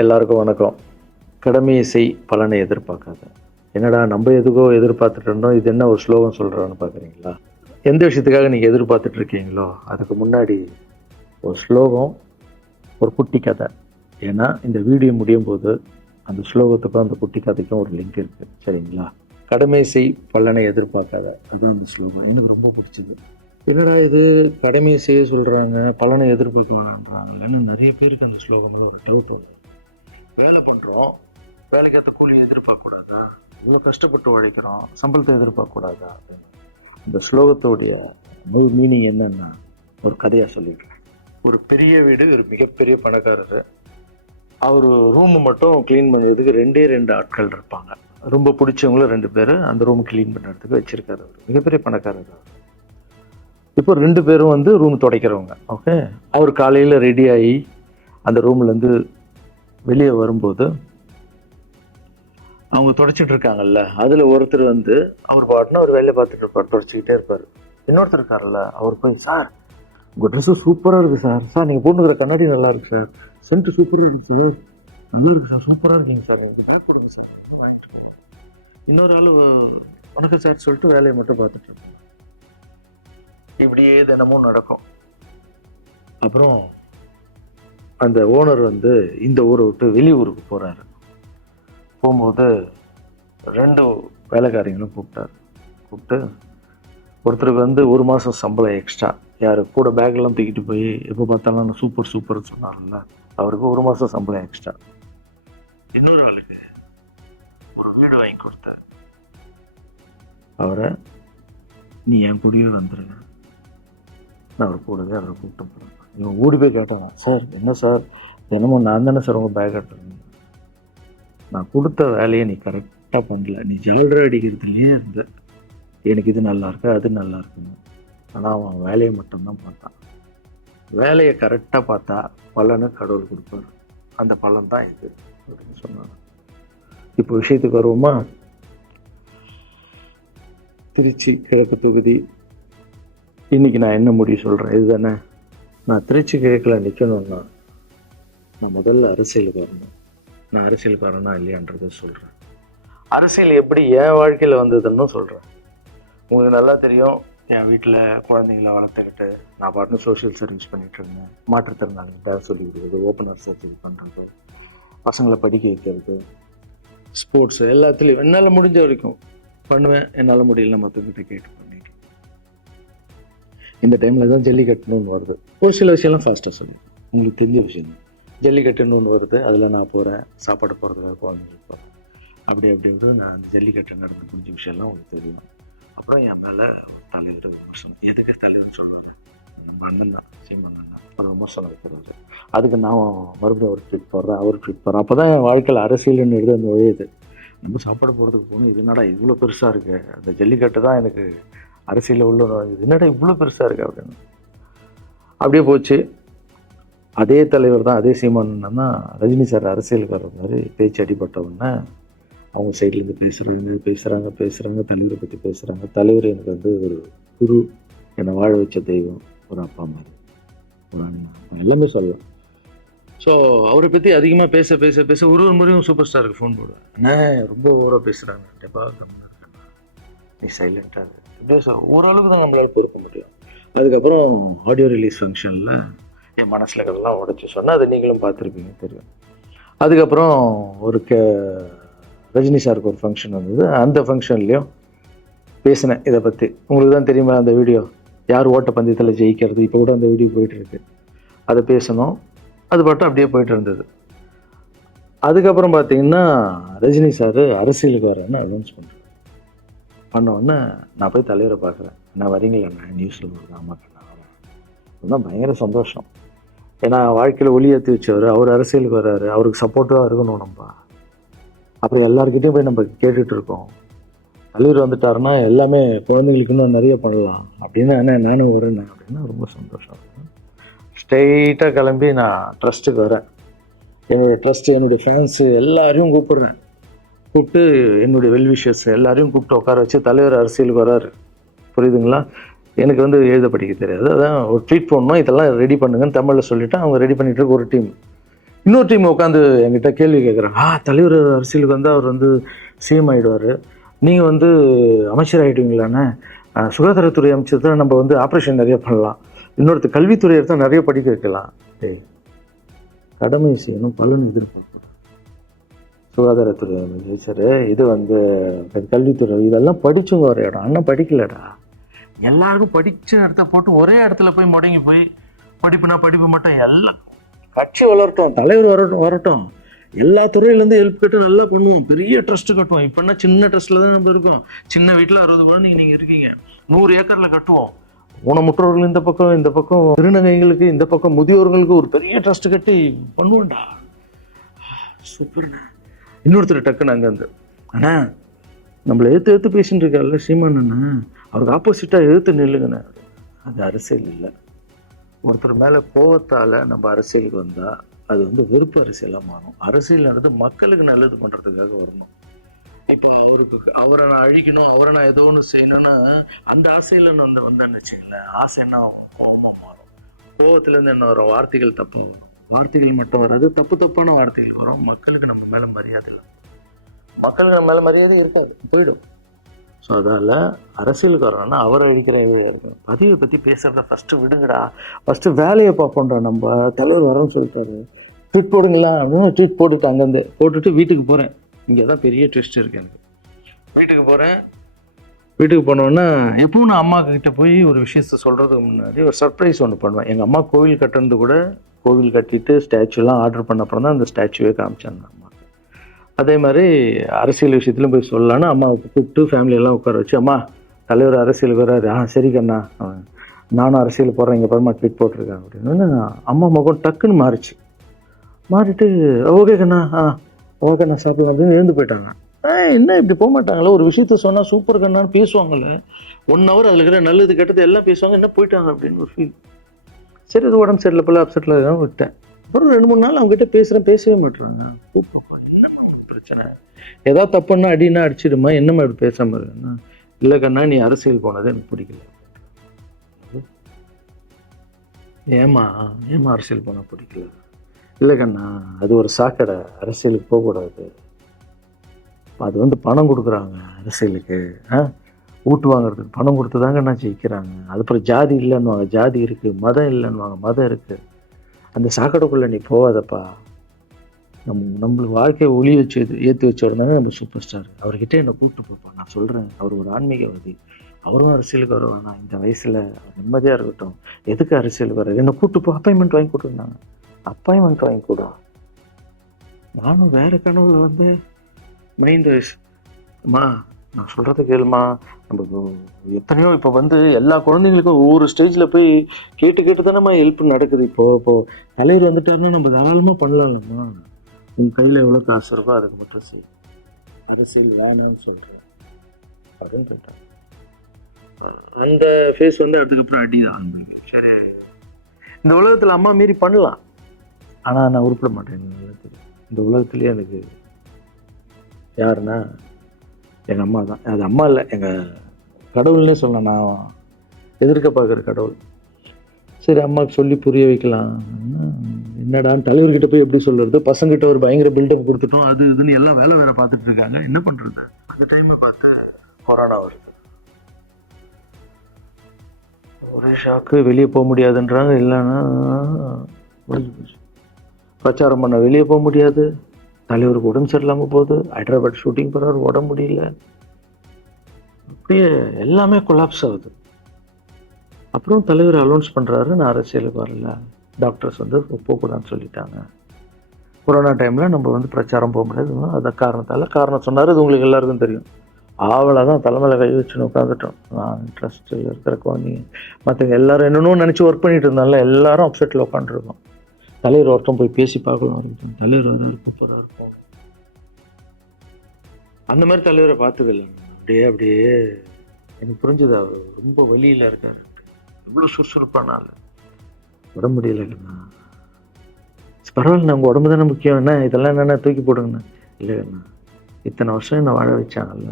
எல்லாருக்கும் வணக்கம். கடமையை செய் பலனை எதிர்பார்க்காத. என்னடா நம்ம எதுக்கோ எதிர்பார்த்துட்டு இருந்தோம், இது என்ன ஒரு ஸ்லோகம் சொல்கிறான்னு பார்க்குறீங்களா? எந்த விஷயத்துக்காக நீங்கள் எதிர்பார்த்துட்டு இருக்கீங்களோ அதுக்கு முன்னாடி ஒரு ஸ்லோகம், ஒரு குட்டி கதை. ஏன்னா இந்த வீடியோ முடியும் போது அந்த ஸ்லோகத்துக்கும் அந்த குட்டி கதைக்கும் ஒரு லிங்க் இருக்குது, சரிங்களா? கடமை செய் பலனை எதிர்பார்க்காத, அதுதான் அந்த ஸ்லோகம். எனக்கு ரொம்ப பிடிச்சது. என்னடா இது கடமையை செய்ய சொல்கிறாங்க, பலனை எதிர்பார்க்க வேணான்றாங்கன்னு நிறைய பேருக்கு அந்த ஸ்லோகம் ஒரு டவுட் வரும். வேலை பண்ணுறோம், வேலைக்கு ஏற்ற கூலி எதிர்பார்க்கக்கூடாதா? இவ்வளோ கஷ்டப்பட்டு உழைக்கிறோம், சம்பளத்தை எதிர்பார்க்கக்கூடாதா அப்படின்னு. இந்த ஸ்லோகத்தோடைய முழு மீனிங் என்னன்னா, ஒரு கதையாக சொல்லியிருக்கேன். ஒரு பெரிய வீடு, ஒரு மிகப்பெரிய பணக்காரர். அவர் ரூமு மட்டும் க்ளீன் பண்ணுறதுக்கு ரெண்டு ஆட்கள் இருப்பாங்க. ரொம்ப பிடிச்சவங்களும் 2 பேர் அந்த ரூம் க்ளீன் பண்ணுறதுக்கு வச்சுருக்காரு. அவர் மிகப்பெரிய பணக்காரர். இப்போ 2 பேரும் ரூம் துடைக்கிறவங்க. ஓகே, அவர் காலையில் ரெடி ஆகி அந்த ரூம்லேருந்து வெளியே வரும்போது அவங்க தொடச்சிட்டு இருக்காங்கல்ல, அதில் ஒருத்தர் அவர் பாட்டுனா ஒரு வேலையை பார்த்துட்டு இருப்பார், தொடச்சிக்கிட்டே இருப்பார். இன்னொருத்தர் இருக்கார்ல, அவர் போய், சார் உங்கள் ட்ரெஸ்ஸு சூப்பராக இருக்குது சார், சார் நீங்கள் போட்டுக்கிற கண்ணாடி நல்லா இருக்கு சார், சென்ட்டு சூப்பராக இருக்குது சார், நல்லா இருக்கு சார், சூப்பராக இருக்கீங்க சார், நீங்கள் பேக் கொடுங்க சார். இன்னொரு ஆள் வணக்கம் சார் சொல்லிட்டு வேலையை மட்டும் பார்த்துட்டு இருப்பாங்க. இப்படியே தினமும் நடக்கும். அப்புறம் அந்த ஓனர் இந்த ஊரை விட்டு வெளியூருக்கு போகிறாரு. போகும்போது 2 வேலைக்காரங்களும் கூப்பிட்டு ஒருத்தருக்கு 1 மாதம் சம்பளம் எக்ஸ்ட்ரா, யார் கூட பேக்கெல்லாம் தூக்கிட்டு போய் எப்போ பார்த்தாலும் நான் சூப்பர்னு சொன்னார்ல, அவருக்கு 1 மாதம் சம்பளம் எக்ஸ்ட்ரா. இன்னொரு ஆளுக்கு ஒரு வீடு வாங்கி கொடுத்தார். அவரை, நீ என் கூடவே வந்துடுங்க, நான் அவர் கூடவே அவரை கூப்பிட்டு போகிறேன். இவன் ஓடி போய் கேட்டானா, சார் என்ன சார், தினமும் நான் தானே சார் உங்கள் பேக் கட்டுறேன், நான் கொடுத்த வேலையை நீ கரெக்டாக பண்ணல, நீ ஜாலரை அடிக்கிறதுலேயே இருந்த, எனக்கு இது நல்லா இருக்கு அது நல்லா இருக்குன்னு. ஆனால் அவன் வேலையை மட்டும்தான் பார்த்தான். வேலையை கரெக்டாக பார்த்தா பலனை கடவுள் கொடுப்பார், அந்த பலன் தான் இது அப்படின்னு சொன்னாங்க. இப்போ விஷயத்துக்கு வருவோமா? திருச்சி கிழக்கு தொகுதி. இன்னைக்கு நான் என்ன முடிவு சொல்கிறேன் இதுதானே. நான் திருச்சி கிழக்கில் நிற்கணும்னா நான் முதல்ல அரசியலுக்கு வரணும். நான் அரசியலுக்காரனா இல்லையான்றதை சொல்கிறேன். அரசியல் எப்படி என் வாழ்க்கையில் வந்ததுன்னு சொல்கிறேன். உங்களுக்கு நல்லா தெரியும், என் வீட்டில் குழந்தைங்கள வளர்த்துக்கிட்டு நான் பாட்டு சோஷியல் சர்வீஸ் பண்ணிகிட்டு இருந்தேன். மாற்றுத்திறனாளிக்கு டான்ஸ் சொல்லி கொடுக்குறது, ஓப்பனர் சர்ஜரி பண்ணுறது, பசங்களை படிக்க வைக்கிறது, ஸ்போர்ட்ஸு, எல்லாத்துலேயும் என்னால் முடிஞ்ச வரைக்கும் பண்ணுவேன். என்னால் முடியல மற்றவங்கிட்ட கேட்டு பண்ணிட்டு. இந்த டைமில் தான் ஜல்லிக்கட்டுன்னு வருது. ஒரு சில விஷயம்லாம் ஃபாஸ்ட்டாக சொல்லி உங்களுக்கு தெரிஞ்ச விஷயம் தான். ஜல்லிக்கட்டுன்னு வருது, அதில் நான் போகிறேன், சாப்பாடு போகிறதுக்காக குழந்தைங்களுக்கு போகிறேன். அப்படி நான் அந்த ஜல்லிக்கட்டு நடந்து புரிஞ்ச விஷயம்லாம் உங்களுக்கு தெரியும். அப்புறம் என் மேலே ஒரு தலைவர் விமர்சனம். எதுக்கு தலைவர் சொல்கிறேன், நம்ம அண்ணன் தான், சீமண்ணன் தான் ஒரு விமர்சனம் இருக்கிறது. அதுக்கு நான் மறுபடியும் அவர் ட்ரிப் போடுறேன். அப்போ தான் என் வாழ்க்கையில் அரசியல்னு எடுத்து நுழையுது. நம்ம சாப்பாடு போகிறதுக்கு போகணும், இது என்னடா இவ்வளோ பெருசாக இருக்குது, அந்த ஜல்லிக்கட்டு தான் எனக்கு அரசியலில் உள்ள நுழையுது, என்னடா இவ்வளோ பெருசாக இருக்குது அப்படின்னு. அப்படியே போச்சு. அதே தலைவர் தான், அதே சீமானன் தான் ரஜினி சார் அரசியலுக்கு வர்ற மாதிரி பேச்சு அடிபட்டவுடனே அவங்க சைட்லேருந்து பேசுகிறாங்க, தலைவரை பற்றி பேசுகிறாங்க. தலைவர் எனக்கு ஒரு குரு, என்னை வாழ வச்ச தெய்வம், ஒரு அப்பா மாதிரி, ஒரு அண்ணா, எல்லாமே சொல்லலாம். ஸோ அவரை பற்றி அதிகமாக பேச ஒரு முறையும் சூப்பர் ஸ்டாருக்கு ஃபோன் போடுவேன். அண்ணே ரொம்ப ஓவராக பேசுகிறாங்க, டெப்பா நீ சைலண்ட்டாக இப்படியே ஓரளவுக்கு தான் நம்மளால் பொறுக்க முடியும். அதுக்கப்புறம் ஆடியோ ரிலீஸ் ஃபங்க்ஷனில் என் மனசில் இருக்கிறதெல்லாம் உடச்சி சொன்னால் அதை நீங்களும் பார்த்துருப்பீங்க, தெரியும். அதுக்கப்புறம் ஒரு ரஜினி சாருக்கு ஒரு ஃபங்க்ஷன் வந்தது. அந்த ஃபங்க்ஷன்லேயும் பேசினேன் இதை பற்றி. உங்களுக்கு தான் தெரியுமா அந்த வீடியோ, யார் ஓட்டப்பந்தயத்தில் ஜெயிக்கிறது, இப்போ கூட அந்த வீடியோ போயிட்டுருக்கு. அதை பேசணும், அது பாட்டும் அப்படியே போயிட்டு இருந்தது. அதுக்கப்புறம் பார்த்தீங்கன்னா ரஜினி சார் அரசியலுக்காரன்னு அனௌன்ஸ் பண்ணோடனே நான் போய் தலைவரை பார்க்குறேன். நான் வரீங்களா, நான் நியூஸில் வருது, ஆமாக்கா நான் வரேன். அதுதான் பயங்கர சந்தோஷம். ஏன்னா வாழ்க்கையில் ஒளி ஏற்றி வச்சவர், அவர் அரசியலுக்கு வர்றாரு, அவருக்கு சப்போர்ட்டாக இருக்கணும் நம்ம. அப்புறம் எல்லாருக்கிட்டையும் போய் நம்ம கேட்டுட்டு இருக்கோம், தலைவர் வந்துட்டாருன்னா எல்லாமே குழந்தைங்களுக்கு இன்னும் நிறைய பண்ணலாம் அப்படின்னு. ஆனால் நானும் வரேன் அப்படின்னா ரொம்ப சந்தோஷம். ஸ்ட்ரெயிட்டாக கிளம்பி நான் ட்ரஸ்ட்டுக்கு வரேன். என்னுடைய ட்ரஸ்ட்டு, என்னுடைய ஃபேன்ஸு எல்லாரையும் கூப்பிட்டு என்னுடைய வெல்விஷர்ஸ் எல்லாரையும் கூப்பிட்டு உட்கார வச்சு, தலைவர் அரசியலுக்கு வராரு, புரியுதுங்களா? எனக்கு எழுத படிக்க தெரியாது, அதான் ஒரு ட்வீட் பண்ணணும், இதெல்லாம் ரெடி பண்ணுங்கன்னு தமிழில் சொல்லிவிட்டு அவங்க ரெடி பண்ணிகிட்டு இருக்க ஒரு டீம். இன்னொரு டீம் உட்காந்து என்கிட்ட கேள்வி கேட்குறாங்க, தலைவர் அரசியலுக்கு வந்து அவர் வந்து சிஎம் ஆகிடுவார், நீங்கள் வந்து அமைச்சர் ஆகிடுவீங்களாண்ணே, சுகாதாரத்துறை அமைச்சர் தான் நம்ம வந்து ஆப்ரேஷன் நிறைய பண்ணலாம், இன்னொருத்தர் கல்வித்துறை எடுத்தால் நிறைய படிக்க வைக்கலாம். கடமை செய்யணும், பலன் எதிர்பார்க்கணும். சுகாதாரத்துறை அமைச்சர், இது வந்து கல்வித்துறை, இதெல்லாம் படிச்சுங்க ஒரு இடம். அண்ணன் படிக்கலடா, எல்லாருக்கும் படிச்ச இடத்த போட்டு ஒரே இடத்துல போய் முடங்கி போய் படிப்புனா படிப்பு மட்டும். எல்லாம் கட்சி வளரட்டும், தலைவர் வரட்டும், எல்லா துறையிலேருந்து ஹெல்ப் கட்டு நல்லா பண்ணுவோம், பெரிய ட்ரஸ்ட் கட்டுவோம். இப்போன்னா சின்ன ட்ரஸ்ட்டில் தான் நம்ம இருக்கோம். சின்ன வீட்டில் 60 குழந்தைங்க நீங்கள் இருக்கீங்க, 100 ஏக்கரில் கட்டுவோம். ஊனமுற்றோர்கள் இந்த பக்கம் திருநங்கைகளுக்கு, இந்த பக்கம் முதியோர்களுக்கு ஒரு பெரிய ட்ரஸ்ட் கட்டி பண்ணுவோம்டா. சூப்பர்ண்ணா. இன்னொருத்தர் டக்குன்னு அங்கேருந்து, அண்ணா நம்மளை எதிர்த்து பேசிட்டு இருக்காருல்ல சீமான் அண்ணா, அவருக்கு ஆப்போசிட்டாக எதிர்த்து நில்லுங்கண்ணா. அது அரசியல் இல்லை. ஒருத்தர் மேலே கோவத்தால் நம்ம அரசியலுக்கு வந்தால் அது வந்து வெறுப்பு அரசியலாக மாறும். அரசியல் நடந்து மக்களுக்கு நல்லது பண்ணுறதுக்காக வரணும். இப்போ அவரை நான் அழிக்கணும், அவரை நான் ஏதோ ஒன்று செய்யணும்னா அந்த ஆசையில் நான் வந்தேன்னு வச்சுக்கல, ஆசை என்ன கோபமாக மாறும். கோபத்துலேருந்து என்ன வரும், வார்த்தைகள் தப்பு வரும். வார்த்தைகள் மட்டும் வராது, தப்பான வார்த்தைகள் வரும். மக்களுக்கு நம்ம மேலே மரியாதை இல்லை, மக்களுக்கு நம்ம மேலே மரியாதை இருக்காது, போயிடும். ஸோ அதால் அரசியலுக்கு வரணும்னா அவரை அழிக்கிற இருக்கும். பதவியை பற்றி பேசுகிறத ஃபஸ்ட்டு விடுங்கடா, ஃபஸ்ட்டு வேலையை பார்ப்போம்டா. நம்ம தலைவர் வரோன்னு சொல்லிட்டாரு, ட்வீட் போடுங்களா அப்படின்னு ட்வீட் போட்டுட்டு அங்கேருந்து போட்டுட்டு வீட்டுக்கு போகிறேன். இங்கே தான் பெரிய ட்விஸ்ட் இருக்குது எனக்கு. வீட்டுக்கு போகிறேன், வீட்டுக்கு போனோன்னா எப்பவும் நான் அம்மா கிட்ட போய் ஒரு விஷயத்த சொல்கிறதுக்கு முன்னாடி ஒரு சர்ப்ரைஸ் ஒன்று பண்ணுவேன். எங்கள் அம்மா கோவில் கட்டுறது கூட, கோவில் கட்டிட்டு ஸ்டாச்சுலாம் ஆர்டர் பண்ண அப்புறம் தான் அந்த ஸ்டாச்சுவே காமிச்சாங்க அம்மா. அதே மாதிரி அரசியல் விஷயத்துலையும் போய் சொல்லலான்னு அம்மாவை கூப்பிட்டு ஃபேமிலியெல்லாம் உட்கார வச்சு, அம்மா தலைவர் அரசியலுக்கு வராது, சரி கண்ணா நானும் அரசியல் போடுறேன், இங்கே பரமா ட்வீட் போட்டிருக்கேன் அப்படின்னு. அம்மா முகம் டக்குன்னு மாறிட்டு ஓகே கண்ணா ஓகே கண்ணா சாப்பிடலாம் அப்படின்னு எழுந்து போயிட்டாங்க. என்ன இப்படி போக மாட்டாங்களே, ஒரு விஷயத்த சொன்னால் சூப்பர் கண்ணான்னு பேசுவாங்கல்ல, 1 ஹவர் அதில் இருக்கிற நல்லது கெட்டது எல்லாம் பேசுவாங்க, என்ன போயிட்டாங்க அப்படின்னு ஒரு ஃபீல். சரி அது உடம்பு சரியில்லை போல, அப்செட்டில் இருக்கான்னு விட்டேன். அப்புறம் 2-3 நாள் அவங்ககிட்ட பேசவே மாட்டுறாங்க. என்னம்மா உனக்கு பிரச்சனை, ஏதாவது தப்புன்னா அடின்னா அடிச்சிடுமா, என்னம்மா இப்படி பேசாமல் இருக்குன்னா, இல்லை கண்ணா நீ அரசியல் போனது எனக்கு பிடிக்கல. ஏமா அரசியல் போனால் பிடிக்கல? இல்லை கண்ணா அது ஒரு சாக்கடை, அரசியலுக்கு போகக்கூடாது. அது வந்து பணம் கொடுக்குறாங்க அரசியலுக்கு, ஓட்டு வாங்குறதுக்கு பணம் கொடுத்து தாங்க நான் ஜெயிக்கிறாங்க. அதுக்கப்புறம் ஜாதி இல்லைன்னுவாங்க, ஜாதி இருக்குது, மதம் இல்லைன்னுவாங்க, மதம் இருக்குது. அந்த சாக்கடைக்குள்ளே நீ போகாதப்பா. நம்மளுக்கு வாழ்க்கையை ஒளி வச்சு ஏற்றி வச்சோடனால நம்ம சூப்பர் ஸ்டார். அவர்கிட்ட என்னை கூப்பிட்டு போய்ப்போம். நான் சொல்கிறேன், அவர் ஒரு ஆன்மீகவாதி, அவரும் அரசியலுக்கு வருவாங்க. இந்த வயசில் நிம்மதியாக இருக்கட்டும், எதுக்கு அரசியலுக்கு வர, என்னை கூப்பிட்டு போ, அப்பாயின்மெண்ட் வாங்கி கொடுத்துருந்தாங்க. அப்பாயின்மெண்ட் வாங்கி கொடு. நானும் வேறு கனவுல வந்து மைண்ட் வாய்ஸ், அம்மா நான் சொல்கிறத கேளுமா, நம்ம எத்தனையோ இப்போ வந்து எல்லா குழந்தைங்களுக்கும் ஒவ்வொரு ஸ்டேஜில் போய் கேட்டு தானேம்மா ஹெல்ப் நடக்குது. இப்போது தலைவர் வந்துட்டாருன்னா நம்ம தாராளமாக பண்ணலாம்லம்மா. உன் கையில் எவ்வளோ காசு இருக்கோ அதுக்கு மட்டும் செய், அரசியல் வேணும்னு சொல்கிறேன் அப்படின்னு சொல்லிட்டேன். அந்த ஃபேஸ் வந்து அதுக்கப்புறம் அடி தான். சரி இந்த உலகத்தில் அம்மா மீறி பண்ணலாம், ஆனால் நான் உருப்பிட மாட்டேன். நல்லா தெரியும், இந்த உலகத்துலேயே எனக்கு யாருன்னா எங்கள் அம்மா தான். அது அம்மா இல்லை, எங்கள் கடவுள்னே சொல்லலாம். நான் எதிர்க்க பார்க்குற கடவுள். சரி அம்மாவுக்கு சொல்லி புரிய வைக்கலாம். என்னடான்னு தலைவர்கிட்ட போய் எப்படி சொல்கிறது, பசங்கிட்ட ஒரு பயங்கர பில்டப் கொடுத்துட்டோம், அது இதுன்னு எல்லாம் வேலை பார்த்துட்டு இருக்காங்க. என்ன பண்ணுறது, அந்த டைமை பார்த்து கொரோனா வருது. ஒரே ஷாக்கு, வெளியே போக முடியாதுன்றாங்க. இல்லைன்னா பிரச்சாரம் பண்ண வெளியே போக முடியாது, தலைவருக்கு உடம்பு சரியில்லாமல் போகுது, ஹைதராபாத் ஷூட்டிங் போகிறாரு, உடம்பு முடியல, அப்படியே எல்லாமே கொலாப்ஸ் ஆகுது. அப்புறம் தலைவர் அலௌன்ஸ் பண்ணுறாரு, நான் அரசியலுக்கு வரல, டாக்டர்ஸ் வந்து போகக்கூடாதுன்னு சொல்லிட்டாங்க. கொரோனா டைமில் நம்ம வந்து பிரச்சாரம் போக முடியாது, அந்த காரணம் சொன்னார். இது உங்களுக்கு எல்லாருக்கும் தெரியும். ஆவலை தான் தலைமையில் கை வச்சுன்னு உட்காந்துட்டோம். நான் ட்ரஸ்ட்டில் இருக்கிற குழந்தைங்க மற்றவங்க எல்லோரும் என்னென்னு நினச்சி ஒர்க் பண்ணிட்டு இருந்தால எல்லாரும் அப்செட்டில் உட்காந்துருக்கோம். தலைவர் ஒருத்தம் போய் பேசி பார்க்கலாம் இருக்கும், தலைவர் வர இருக்கும். அந்த மாதிரி தலைவரை பார்த்துக்கல. அப்படியே எனக்கு புரிஞ்சது, அவர் ரொம்ப வெளியில் இருக்காரு, இவ்வளோ சுறுசுறுப்பானால உடம்பு முடியலைங்கண்ணா. பரவாயில்ல, உங்கள் உடம்பு தானே முக்கியம், என்ன இதெல்லாம் என்னென்ன தூக்கி போடுங்கண்ணா. இல்லைங்கண்ணா, இத்தனை வருஷம் என்னை வாழ வச்சாங்கல்ல,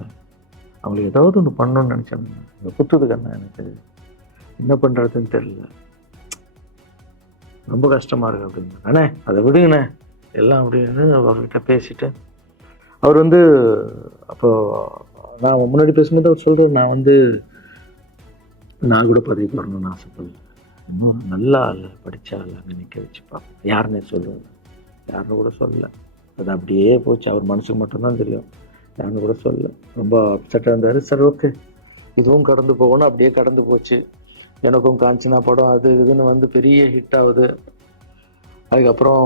அவங்களுக்கு ஏதாவது ஒன்று பண்ணணும்னு நினச்சாங்க, இங்கே குத்துதுக்கண்ணா, எனக்கு என்ன பண்ணுறதுன்னு தெரியல, ரொம்ப கஷ்டமாக இருக்கு அப்படின்னு. அண்ணே அதை விடுங்கண்ணே, எல்லாம் அப்படின்னு அவர்கிட்ட பேசிட்டு அவர் வந்து அப்போ நான் முன்னாடி பேசும்போது அவர் சொல்கிறேன், நான் கூட பதவிக்கு வரணும்னு ஆசைப்படல, இன்னும் நல்ல ஆள் படித்த ஆள் நினைக்க வச்சு பார்ப்பேன், யாருன்னே சொல்லுவேன், யாருன்னு கூட சொல்லலை. அது அப்படியே போச்சு. அவர் மனசுக்கு மட்டும்தான் தெரியும், யாருன்னு கூட சொல்லலை. ரொம்ப அப்செட்டாக இருந்தார். சரி ஓகே, இதுவும் கடந்து போகணும். அப்படியே கடந்து போச்சு. எனக்கும் காஞ்சனா படம் அது இதுன்னு பெரிய ஹிட் ஆகுது. அதுக்கப்புறம்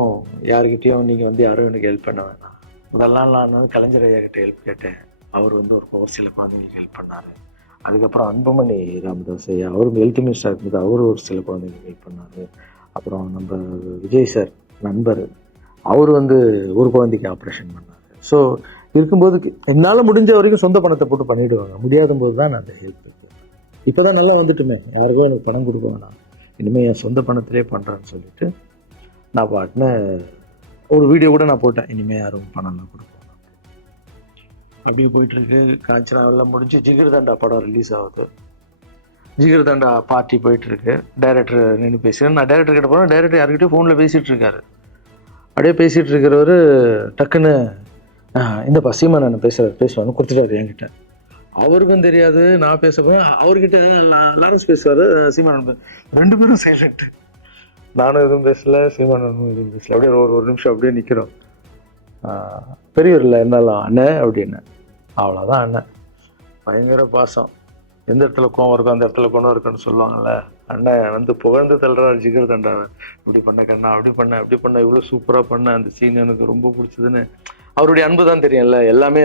யாருக்கிட்டேயும் நீங்கள் யாரும் எனக்கு ஹெல்ப் பண்ண வேணாம். முதல்லாம் நான் கலைஞர் ஐயா கிட்ட ஹெல்ப் கேட்டேன். அவர் ஒரு சில குழந்தைங்களுக்கு ஹெல்ப் பண்ணார். அதுக்கப்புறம் அன்புமணி ராமதாஸ் ஐயா, அவரும் ஹெல்த் மினிஸ்டராக இருக்கும்போது அவரும் ஒரு சில குழந்தைங்களுக்கு ஹெல்ப் பண்ணார். அப்புறம் நம்ம விஜய் சார் நண்பர், அவர் ஒரு குழந்தைக்கு ஆப்ரேஷன் பண்ணார். ஸோ இருக்கும்போது என்னால் முடிஞ்ச வரைக்கும் சொந்த பணத்தை போட்டு பண்ணிவிடுவாங்க. முடியாத போது தான் நான் அந்த ஹெல்ப் இப்போ தான் நல்லா வந்துட்டுமே, யாருக்கும் எனக்கு பணம் கொடுக்க வேணாம், இனிமேல் என் சொந்த பணத்திலே பண்ணுறேன்னு சொல்லிட்டு நான் பாட்டுன்னு ஒரு வீடியோ கூட நான் போட்டேன், இனிமேல் யாரும் பணம்லாம் கொடுப்போம். அப்படியே போயிட்டுருக்கு. காஞ்சனாவெல்லாம் முடிஞ்சு ஜிகிர் தண்டா படம் ரிலீஸ் ஆகுது. ஜிகிர் தண்டா பார்ட்டி போயிட்டுருக்கு. டைரக்டர் நின்று பேசுகிறேன். நான் டைரக்டர் கிட்ட போனேன். டைரக்டர் யார்கிட்டயும் ஃபோனில் பேசிகிட்டு இருக்காரு. அப்படியே பேசிகிட்டு இருக்கிறவர் டக்குன்னு இந்த சீமான் நான் பேசுவான்னு கொடுத்துட்டாரு என்கிட்ட. அவருக்கும் தெரியாது நான் பேசுவேன். அவர்கிட்ட லாரன்ஸ் பேசுவார், சீமான் ரெண்டு பேரும் சைலண்ட். நானும் எதுவும் பேசல, சீமானும் எதுவும் பேசல. அப்படியே ஒரு நிமிஷம் அப்படியே நிற்கிறோம். பெரியவர் இல்லை இருந்தாலும் அண்ணன் அப்படின்னு, அவ்வளோதான் அண்ணன். பயங்கர பாசம். எந்த இடத்துல கோவம் இருக்கோ அந்த இடத்துல குணம் இருக்குன்னு சொல்லுவாங்கள்ல. அண்ணன் புகழ்ந்து தள்ளுறாரு ஜிகர் தண்டாவை. இப்படி பண்ண கண்ணா, அப்படி பண்ண இவ்வளோ சூப்பராக பண்ண, அந்த சீன் எனக்கு ரொம்ப பிடிச்சதுன்னு. அவருடைய அன்பு தான் தெரியும்ல, எல்லாமே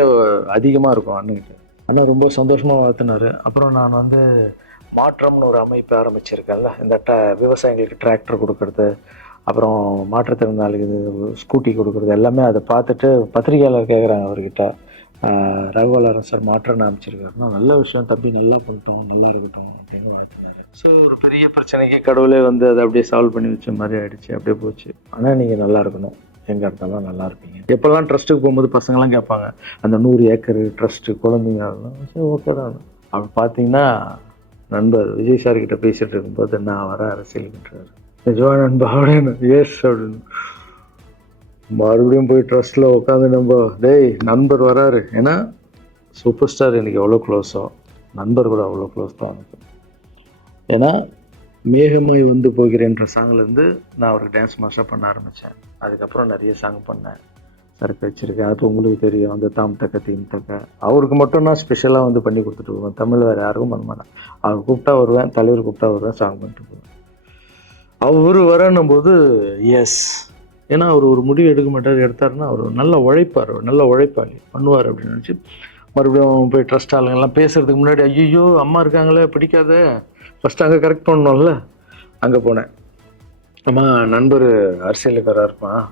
அதிகமாக இருக்கும் அண்ணன்கிட்ட. அண்ணன் ரொம்ப சந்தோஷமாக வாழ்த்தினார். அப்புறம் நான் மாற்றம்னு ஒரு அமைப்பு ஆரம்பிச்சிருக்கேன்ல, இந்த விவசாயிகளுக்கு டிராக்டர் கொடுக்கறது, அப்புறம் மாற்றுத்திறனாளிக்கு ஸ்கூட்டி கொடுக்குறது, எல்லாமே அதை பார்த்துட்டு பத்திரிகையாளர் கேட்குறாங்க அவர்கிட்ட, ரகுவலாரன் சார் மாற்றம்னு அமைச்சிருக்காருன்னா நல்ல விஷயம் தம்பி, நல்லா பண்ணிட்டோம், நல்லா இருக்கட்டும் அப்படின்னு வாழ்த்தினார். ஸோ ஒரு பெரிய பிரச்சனைக்கு கடவுளே அதை அப்படியே சால்வ் பண்ணி வச்ச மாதிரி ஆகிடுச்சு. அப்படியே போச்சு. ஆனால் நீங்கள் நல்லா இருக்கணும், எங்கே இருந்தாலும் நல்லா இருப்பீங்க. எப்போல்லாம் ட்ரஸ்ட்டுக்கு போகும்போது பசங்களாம் கேட்பாங்க, அந்த 100 ஏக்கர் ட்ரஸ்ட்டு குழந்தைங்க, சரி ஓகே தான். அப்படி பார்த்தீங்கன்னா நண்பர் விஜய் சார் கிட்ட பேசிகிட்டு இருக்கும்போது நான் வர அரசியலுக்குன்றாரு. நிஜமா நண்பா அப்படின்னு, எஸ் அப்படின்னு. மறுபடியும் போய் ட்ரஸ்ட்டில் உட்காந்து டேய் நண்பர் வராரு. ஏன்னா சூப்பர் ஸ்டார் எனக்கு எவ்வளோ க்ளோஸோ, நண்பர் கூட அவ்வளோ க்ளோஸ் தான் எனக்கு. ஏன்னா மேகமாய் போகிறேன்ற சாங்லேருந்து நான் அவருக்கு டான்ஸ் மாஸ்டராக பண்ண ஆரம்பித்தேன். அதுக்கப்புறம் நிறைய சாங் பண்ணேன், சரக்கு வச்சுருக்கேன். அது உங்களுக்கு தெரியும், அந்த தாம் தக்க தீம் தக்க. அவருக்கு மட்டும் நான் ஸ்பெஷலாக பண்ணி கொடுத்துட்டு போவேன். தமிழ் வேறு யாருக்கும் பண்ண மாட்டேன். அவர் கூப்பிட்டா வருவேன், தலைவர் கூப்பிட்டா வருவேன், சாங் பண்ணிட்டு போவேன். அவர் வரணும் போது எஸ், ஏன்னா அவர் ஒரு முடிவு எடுக்க மாட்டார், எடுத்தாருன்னா அவர் நல்ல உழைப்பாளி பண்ணுவார் அப்படின்னு நினச்சி மறுபடியும் போய் ட்ரஸ்ட் ஆளுங்கெல்லாம் பேசுகிறதுக்கு முன்னாடி, ஐயோ அம்மா இருக்காங்களே பிடிக்காத, ஃபஸ்ட்டு அங்கே கரெக்ட் பண்ணணும்ல. அங்கே போனேன். அம்மா நண்பர் அரசியலுக்கு இருப்பான்,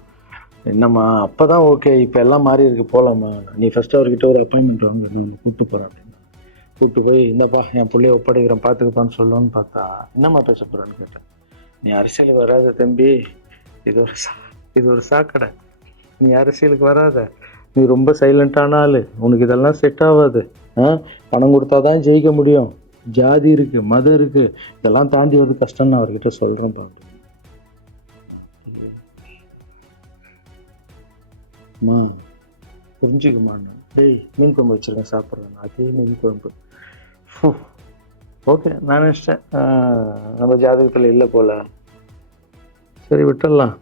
என்னம்மா அப்போ தான் ஓகே, இப்போ எல்லாம் மாறி இருக்கு, போகலாம்மா, நீ ஃபஸ்ட்டு அவர்கிட்ட ஒரு அப்பாயின்மெண்ட் வாங்க, நான் கூப்பிட்டு போகிறேன் அப்படின்னு. கூப்பிட்டு போய் இந்தப்பா என் பிள்ளைய ஒப்படைக்கிறேன் பார்த்துக்குப்பான்னு சொல்லணும்னு பார்த்தா, என்னம்மா பேச போகிறேன்னு கேட்டேன். நீ அரசியலுக்கு வராத தம்பி, இது ஒரு சாக்கடை, நீ அரசியலுக்கு வராத, நீ ரொம்ப சைலண்டான ஆள், உனக்கு இதெல்லாம் செட் ஆகாது, பணம் கொடுத்தா தான் ஜெயிக்க முடியும், ஜாதி இருக்குது, மதம் இருக்குது, இதெல்லாம் தாண்டி வந்து கஷ்டம்னு அவர்கிட்ட சொல்கிறேன். அம்மா புரிஞ்சுக்குமாண்ணா, டேய் மீன் குழம்பு வச்சுருக்கேன் சாப்பிட்றேன், அதே மீன் குழம்பு. ஓகே நான் நினச்சிட்டேன் நம்ம ஜாதகத்தில் இல்லை போல், சரி விட்டுடலாம்,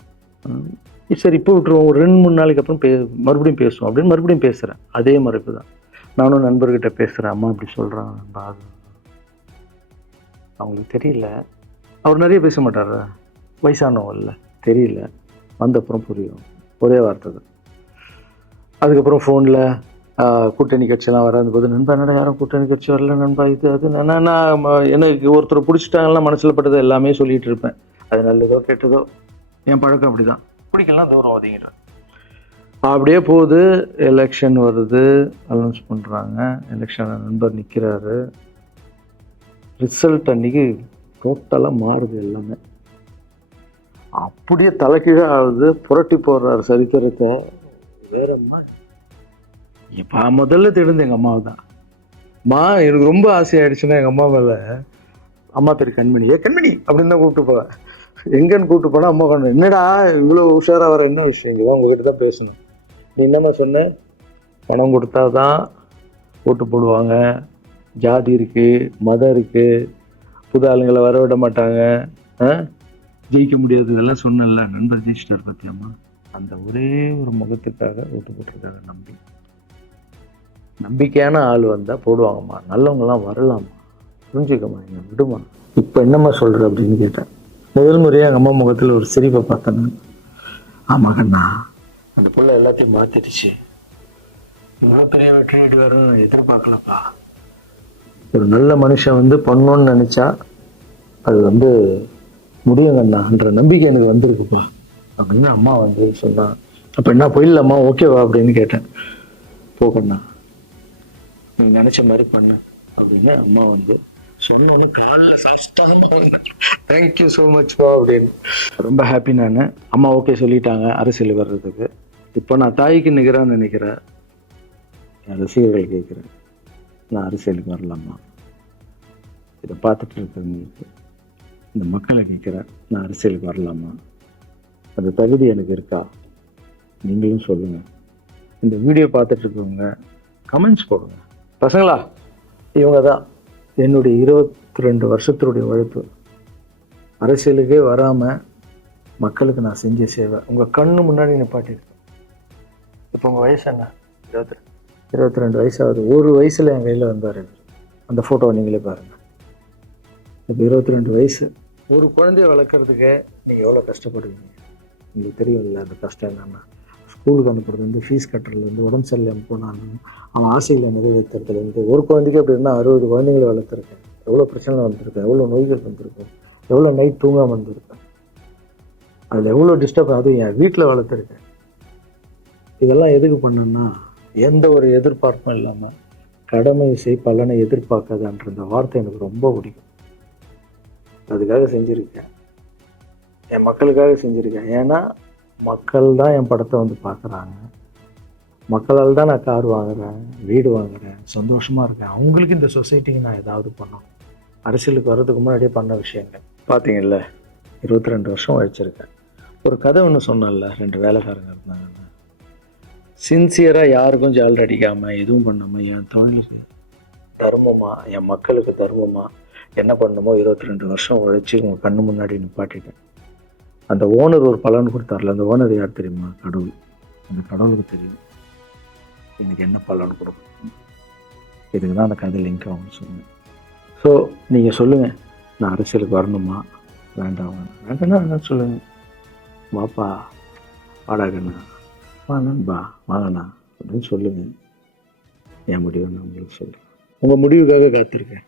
சரி இப்போ விட்டுருவோம், ஒரு 2-3 நாளைக்கு அப்புறம் மறுபடியும் பேசுவோம் அப்படின்னு மறுபடியும் பேசுகிறேன். அதே மறுப்பு தான். நானும் நண்பர்கிட்ட பேசுகிறேன், அம்மா இப்படி சொல்கிறாங்க, அவங்களுக்கு தெரியல, அவர் நிறைய பேச மாட்டார், வயசானவங்கல்ல, தெரியல, வந்தப்புறம் புரியும், ஒரே வார்த்தை தான். அதுக்கப்புறம் ஃபோனில் கூட்டணி கட்சியெல்லாம் வராது போது, நண்பா என்னடா யாரும் கூட்டணி கட்சி வரல நண்பா, இது அது நான் எனக்கு ஒருத்தர் பிடிச்சிட்டாங்கலாம் மனசில் பட்டது எல்லாமே சொல்லிகிட்டு இருப்பேன். அது நல்லதோ கெட்டதோ, என் பழக்கம் அப்படி தான், பிடிக்கலாம் தூரம் ஒதுங்கிடுறேன். அப்படியே போகுது. எலெக்ஷன் வருது, அனௌன்ஸ் பண்ணுறாங்க, எலெக்ஷன் நண்பர் நிற்கிறாரு. ரிசல்ட் அன்றைக்கி டோட்டலாக மாறுது எல்லாமே, அப்படியே தலைக்கீழாக ஆகுது, புரட்டி போடுறாரு சரித்திரத்தை. வேறம்மா இப்போ முதல்ல தெரிந்து எங்கள் அம்மாவை தான். அம்மா எனக்கு ரொம்ப ஆசையாயிடுச்சுன்னா எங்கள் அம்மா மேலே, அம்மா பேர் கண்மணி, கண்மணி அப்படின்னு தான் கூப்பிட்டு போவேன். எங்கன்னு கூப்பிட்டு போனால் அம்மா கொண்டு என்னடா இவ்வளோ உஷாராக வர என்ன விஷயம் இங்கே உங்ககிட்ட தான் பேசணும். நீ என்னம்மா சொன்ன? பணம் கொடுத்தா தான் ஓட்டு போடுவாங்க, ஜாதி இருக்குது, மதம் இருக்குது, புது ஆளுங்களை வர விட மாட்டாங்க, ஜெயிக்க முடியாது, இதெல்லாம் சொன்னல. நண்பர் ஜெயிச்சிட்டார் பத்தியம்மா. அந்த ஒரே ஒரு முகத்துக்காக ஓட்டு போட்டிருக்காங்க. நம்பிக்கையான ஆள் வந்தால் போடுவாங்கம்மா, நல்லவங்கலாம் வரலாமா, புரிஞ்சுக்கம்மா, என்ன விடுமா. இப்போ என்னம்மா சொல்கிற அப்படின்னு கேட்டேன். முதல் முறையாக எங்கள் அம்மா முகத்தில் ஒரு சிரிப்பை பார்த்தேன். ஆமாம் கண்ணா, அந்த புள்ள எல்லாத்தையும் மாற்றிடுச்சு, இவ்வளோ பெரிய வெற்றி வரும்னு எதிர்பார்க்கலப்பா. ஒரு நல்ல மனுஷன் வந்து பண்ணணும்னு நினச்சா அது முடியுங்கண்ணான்ற நம்பிக்கை எனக்கு வந்திருக்குப்பா அப்படின்னு அம்மா சொன்னான். அப்போ என்ன போயிடலாமா, ஓகேவா அப்படின்னு கேட்டேன். போகண்ணா, நீ நினைச்ச மாதிரி பண்ணு அப்படின்னு அம்மா சொன்னோன்னு காலில் தேங்க்யூ ஸோ மச்ப்பா அப்படின்னு ரொம்ப ஹாப்பி. நான் அம்மா ஓகே சொல்லிட்டாங்க அரசியல் வர்றதுக்கு. இப்போ நான் தாய்க்கு நிகரான்னு நினைக்கிறேன். என் ரசிகர்கள் கேட்குறேன், நான் அரசியலுக்கு வரலாமா? இதை பார்த்துட்டு இருக்கிறவங்களுக்கு, இந்த மக்களை கேட்குறேன், நான் அரசியலுக்கு வரலாமா? அந்த தகுதி எனக்கு இருக்கா? நீங்களும் சொல்லுங்கள். இந்த வீடியோ பார்த்துட்டு இருக்கவங்க கமெண்ட்ஸ் போடுங்க. பசங்களா, இவங்க தான் என்னுடைய 22 வருஷத்தினுடைய உழைப்பு. அரசியலுக்கே வராமல் மக்களுக்கு நான் செஞ்ச சேவை உங்கள் கண்ணு முன்னாடி நிப்பாட்டிருக்கேன். இப்போ உங்கள் வயசு என்ன? 22 வயசாகுது. ஒரு வயசில் என் கையில் வந்தார். அந்த ஃபோட்டோவை நீங்களே பாருங்கள். இப்போ 22 வயசு. ஒரு குழந்தைய வளர்க்குறதுக்கு நீங்கள் எவ்வளோ கஷ்டப்படுவீங்க உங்களுக்கு தெரியும் இல்லை? அந்த கஷ்டம் என்னென்னா, ஸ்கூலுக்கு அனுப்புறதுலேருந்து, ஃபீஸ் கட்டுறதுலேருந்து, உடம்பு சரியில்லாமல் போனாலும் அவன் ஆசைகளை நிறைவேற்றுறதுலேருந்து, ஒரு குழந்தைக்கு அப்படி இருந்தால் 60 குழந்தைங்களை வளர்த்துருக்கேன். எவ்வளோ பிரச்சனை வந்திருக்கேன், எவ்வளோ நோய்கள் வந்திருக்கேன், எவ்வளோ நைட் தூங்காமல் வந்திருக்கேன், அதில் எவ்வளோ டிஸ்டர்ப், அதுவும் என் வீட்டில் வளர்த்துருக்கேன். இதெல்லாம் எதுக்கு பண்ணேன்னா, எந்த ஒரு எதிர்பார்ப்பும் இல்லாமல் கடமை செய் பலனை எதிர்பார்க்காதான்ற இந்த வார்த்தை எனக்கு ரொம்ப பிடிக்கும். அதுக்காக செஞ்சுருக்கேன், என் மக்களுக்காக செஞ்சுருக்கேன். ஏன்னா மக்கள் தான் என் படத்தை பார்க்குறாங்க. மக்களால் தான் நான் கார் வாங்குகிறேன், வீடு வாங்குகிறேன், சந்தோஷமாக இருக்கேன். அவங்களுக்கு இந்த சொசைட்டிக்கு நான் ஏதாவது பண்ணணும். அரசியலுக்கு வர்றதுக்கு முன்னாடியே பண்ண விஷயங்கள் பார்த்தீங்கல்ல. 22 வருஷம் உழைச்சிருக்கேன். ஒரு கதை ஒன்று சொன்னேன்ல, 2 வேலைக்காரங்க இருந்தாங்கன்னு. சின்சியராக யாருக்கும் ஜாலர் அடிக்காமல் எதுவும் பண்ணாமல் என் தொழிலுக்கு தர்மமாக, என் மக்களுக்கு தர்மமாக என்ன பண்ணணுமோ 22 வருஷம் உழைச்சி உங்கள் கண்ணு முன்னாடி நிப்பாட்டிட்டேன். அந்த ஓனர் ஒரு பலன் கொடுத்தார்ல, அந்த ஓனர் யார் தெரியுமா? கடவுள். அந்த கடவுளுக்கு தெரியும் எனக்கு என்ன பலன் கொடுக்கும். இதுக்கு தான் அந்த கதை லிங்க் ஆகும்னு சொன்னேன். ஸோ நீங்கள் சொல்லுங்கள், நான் அரசியலுக்கு வரணுமா வேண்டாம்? வேண்டாம்னா சொல்லுங்கள், வாப்பா வாடாகண்ணா, வா நண்பா வாங்கண்ணா அப்படின்னு சொல்லுங்கள். என் முடிவை நான் உங்களுக்கு சொல்கிறேன். உங்கள் முடிவுக்காக காத்திருக்கேன்.